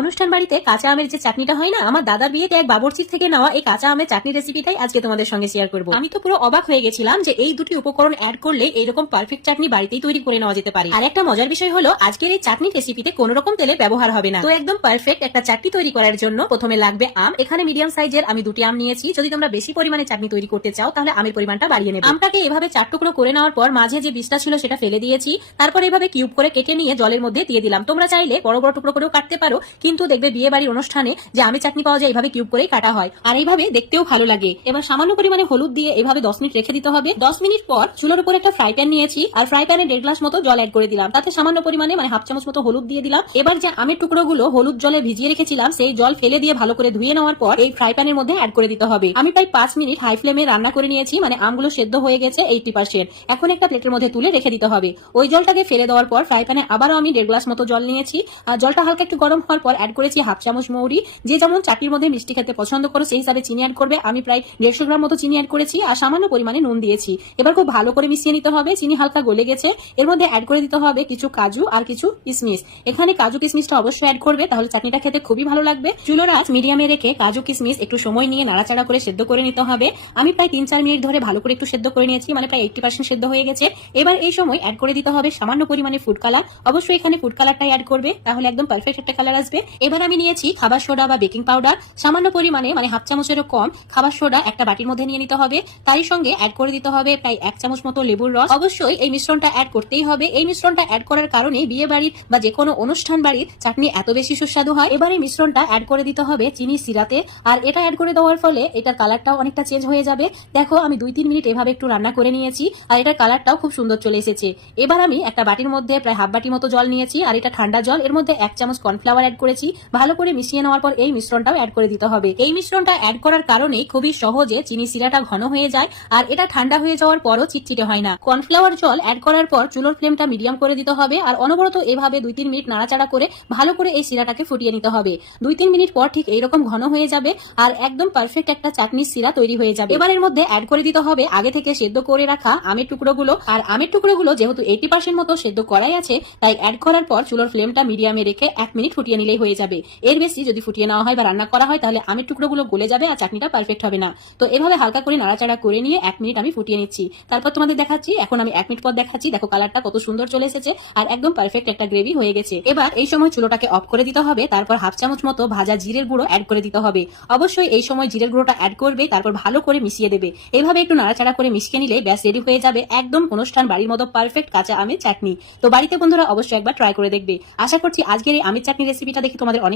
অনুষ্ঠান বাড়িতে কাঁচা আমের যে চাটনিটা হয় না, আমার দাদার বিয়েতে এক বাবুর্চির থেকে নেওয়া এই কাঁচা আমের চাটনি রেসিপিটাই আজকে তোমাদের সঙ্গে শেয়ার করব। আমি তো পুরো অবাক হয়ে গেছিলাম যে এই দুটি উপকরণ অ্যাড করলে এইরকম পারফেক্ট চাটনি বাড়িতেই তৈরি করে নেওয়া যেতে পারে। আর একটা মজার বিষয় হলো আজকের এই চাটনি রেসিপিতে কোনো রকম তেলের ব্যবহার হবে না। তো একদম পারফেক্ট একটা চাটনি তৈরি করার জন্য প্রথমে লাগবে আম। এখানে মিডিয়াম সাইজের আমি দুটি আম নিয়েছি। যদি তোমরা বেশি পরিমাণে চাটনি তৈরি করতে চাও তাহলে আমের পরিমাণটা বাড়িয়ে নেবে। আমটাকে এভাবে 4 টুকরো করে নেওয়ার পর মাঝে যে বীজটা ছিল সেটা ফেলে দিয়েছি। তারপর এভাবে কিউব করে কেটে নিয়ে জলের মধ্যে দিয়ে দিলাম। তোমরা চাইলে বড় বড় টুকরো করেও কাটতে পারো, কিন্তু দেখবে বিয়ে বাড়ির অনুষ্ঠানে যে আমের চাটনি পাওয়া যায় এইভাবে কিউব করেই কাটা হয়, আর এইভাবে দেখতেও ভালো লাগে। এবার সামান্য পরিমাণে হলুদ দিয়ে এইভাবে 10 মিনিট রেখে দিতে হবে। 10 মিনিট পর চুলার উপর একটা ফ্রাই প্যান নিয়েছি, আর ফ্রাই প্যানে 1.5 গ্লাস মতো জল অ্যাড করে দিলাম। তাতে সামান্য পরিমাণে হাফ চামচ মতো হলুদ দিয়ে দিলাম। এবার যে আমের টুকরোগুলো হলুদ জলে ভিজিয়ে রেখেছিলাম সেই জল ফেলে দিয়ে ভালো করে ধুয়ে নেওয়ার পর এই ফ্রাই প্যানের মধ্যে অ্যাড করে দিতে হবে। আমি প্রায় 5 মিনিট হাই ফ্লেমে রান্না করে নিয়েছি, আমগুলো সেদ্ধ হয়ে গেছে 80%। এখন একটা প্লেটের মধ্যে তুলে রেখে দিতে হবে। ওই জলটাকে ফেলে দেওয়ার পর ফ্রাই প্যানে আবারও আমি 1.5 গ্লাস মতো জল নিয়েছি, আর জলটা হালকা একটু গরম হওয়ার পর অ্যাড করেছি হাফ চামচ মৌরি। যে যেমন চাটনির মধ্যে মিষ্টি খেতে পছন্দ করো সেই হিসাবে চিনি অ্যাড করবে। আমি প্রায় 150 গ্রাম মতো চিনি অ্যাড করেছি, আর সামান্য পরিমাণে নুন দিয়েছি। এবার খুব ভালো করে মিশিয়ে নিতে হবে। চিনি হালকা গলে গেছে, এর মধ্যে অ্যাড করে দিতে হবে কিছু কাজু আর কিছু কিশমিশ। এখানে কাজু কিশমিশটা অবশ্যই অ্যাড করবে, তাহলে চাটনিটা খেতে খুবই ভালো লাগবে। চুলোর আঁচ মিডিয়ামে রেখে কাজু কিশমিশ একটু সময় নিয়ে নাড়াচাড়া করে সেদ্ধ করে নিতে হবে। আমি প্রায় 3-4 মিনিট ধরে ভালো করে একটু সেদ্ধ করে নিয়েছি, প্রায় 80% সেদ্ধ হয়ে গেছে। এবার এই সময় অ্যাড করে দিতে হবে সামান্য পরিমাণে ফুড কালার। অবশ্যই এখানে ফুড কালারটাই অ্যাড করবে, তাহলে একদম পারফেক্ট একটা কালার আসবে। এবার আমি নিয়েছি খাবার সোডা বা বেকিং পাউডার সামান্য পরিমাণে, হাফ চামচেরও কম খাবার সোডা একটা বাটির মধ্যে নিয়ে নিতে হবে। তারই সঙ্গে অ্যাড করে দিতে হবে প্রায় 1 চামচ মতো লেবুর রস। অবশ্যই এই মিশ্রণটা অ্যাড করতেই হবে। এই মিশ্রণটা অ্যাড করার কারণে বিয়ে বাড়ির বা যে কোনো অনুষ্ঠান বাড়ির চাটনি এত বেশি সুস্বাদু হয়। এবার এই মিশ্রণটা অ্যাড করে দিতে হবে চিনি সিরাতে, আর এটা অ্যাড করে দেওয়ার ফলে এটার কালারটাও অনেকটা চেঞ্জ হয়ে যাবে। দেখো আমি 2-3 মিনিট এভাবে একটু রান্না করে নিয়েছি, আর এটার কালারটাও খুব সুন্দর চলে এসেছে। এবার আমি একটা বাটির মধ্যে প্রায় হাফ বাটি মতো জল নিয়েছি, আর এটা ঠান্ডা জল। এর মধ্যে 1 চামচ কর্নফ্লাওয়ার অ্যাড করেছি। ভালো করে মিশিয়ে নেওয়ার পর এই মিশ্রণটাও অ্যাড করে দিতে হবে। এই মিশ্রণটা অ্যাড করার কারণে খুবই সহজে চিনি সিরাটা ঘন হয়ে যায়, আর এটা ঠান্ডা হয়ে যাওয়ার পরও চিটচিটে হয় না। কর্নফ্লাওয়ার জল অ্যাড করার পর চুলোর ফ্লেমটা মিডিয়াম করে দিতে হবে, আর অনবরত এভাবে 2-3 মিনিট নাড়াচাড়া করে ভালো করে এই সিরাটাকে ফুটিয়ে নিতে হবে। 2-3 মিনিট পর ঠিক এইরকম ঘন হয়ে যাবে, আর একদম পারফেক্ট একটা চাটনির সিরা তৈরি হয়ে যাবে। এবার এর মধ্যে অ্যাড করে দিতে হবে আগে থেকে সেদ্ধ করে রাখা আমের টুকরোগুলো। আর আমের টুকরোগুলো যেহেতু 80% মতো সেদ্ধ করাই আছে, তাই অ্যাড করার পর চুলোর ফ্লেমটা মিডিয়ামে রেখে 1 মিনিট ফুটিয়ে নিলেই হয়ে যাবে। এর বেশি যদি ফুটিয়ে নেওয়া হয় বা রান্না করা হয় তাহলে আমের টুকরোগুলো গলে যাবে আর চাটনিটা পারফেক্ট হবে না। তো এভাবে হালকা করে নাড়াচাড়া করে নিয়ে 1 মিনিট আমি ফুটিয়ে নিচ্ছি। তারপর তোমাদের দেখাচ্ছি। এখন আমি 1 মিনিট পর দেখাচ্ছি। দেখো কালারটা কত সুন্দর চলে এসেছে, আর একদম পারফেক্ট একটা গ্রেভি হয়ে গেছে। এবার এই সময় চুলোটাকে অফ করে দিতে হবে। তারপর হাফ চামচ মতো ভাজা জিরের গুঁড়ো অ্যাড করে দিতে হবে। অবশ্যই এই সময় জিরের গুঁড়োটা অ্যাড করবে, তারপর ভালো করে মিশিয়ে দেবে। এইভাবে একটু নাড়াচাড়া করে মিশিয়ে নিলে ব্যাস রেডি হয়ে যাবে একদম অনুষ্ঠান বাড়ির মতো পারফেক্ট কাঁচা আমের চাটনি। তো বাড়িতে বন্ধুরা অবশ্যই একবার ট্রাই করে দেখবে। আশা করছি আজকের এই আমের চাটনি রেসিপিটা দেখে তোমাদের অনেক